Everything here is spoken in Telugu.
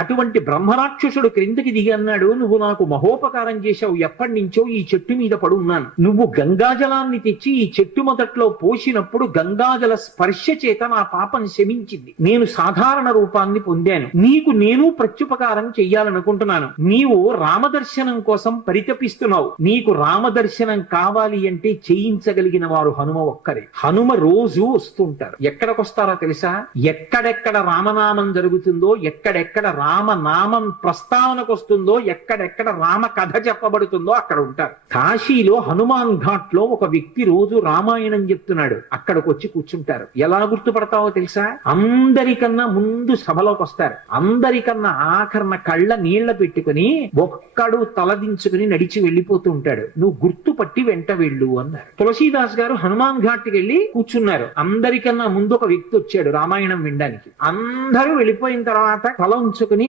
అటువంటి బ్రహ్మరాక్షసుడు క్రిందికి దిగి అన్నాడు, నువ్వు నాకు మహోపకారం చేశావు, ఎప్పటి నుంచో ఈ చెట్టు మీద పడి ఉన్నాను. నువ్వు గంగాజలాన్ని తెచ్చి ఈ చెట్టు మొదట్లో పోసినప్పుడు గంగాజల స్పర్శ చేత నా పాపం శమించింది. నేను సాధారణ రూపాన్ని పొందాను. నీకు నేను ప్రత్యుపకారం చెయ్యాలనుకుంటున్నాను. నీవు రామదర్శనం కోసం పరితపిస్తున్నావు. నీకు రామదర్శనం కావాలి అంటే చేయించగలిగిన వారు హనుమ ఒక్కరే. హనుమ రోజు వస్తుంటారు. ఎక్కడికొస్తారో తెలుసా? ఎక్కడెక్కడ రామనామం జరుగుతుందో, ఎక్కడెక్కడ రామనామం ప్రస్తావనకు వస్తుందో, ఎక్కడెక్కడ రామ కథ చెప్పబడుతుందో అక్కడ ఉంటారు. కాశీలో హనుమాన్ ఘాట్ లో ఒక వ్యక్తి రోజు రామాయణం చెప్తున్నాడు. అక్కడికి వచ్చి కూర్చుంటారు. ఎలా గుర్తుపడతావో తెలుసా? అందరికన్నా ముందు సభలోకి వస్తారు. అందరికన్నా ఆఖరణ కళ్ళ నీళ్ల పెట్టుకుని ఒక్కడు తలదించుకుని నడిచి వెళ్ళిపోతూ ఉంటాడు. నువ్వు గుర్తుపట్టి వెంట వెళ్ళు అన్నారు. తులసీదాస్ గారు హనుమాన్ ఘాట్కి వెళ్ళి కూర్చున్నారు. అందరికన్నా ముందు ఒక వ్యక్తి వచ్చాడు రామాయణం వినడానికి. అందరూ వెళ్ళిపోయిన తర్వాత తల ఉంచుకుని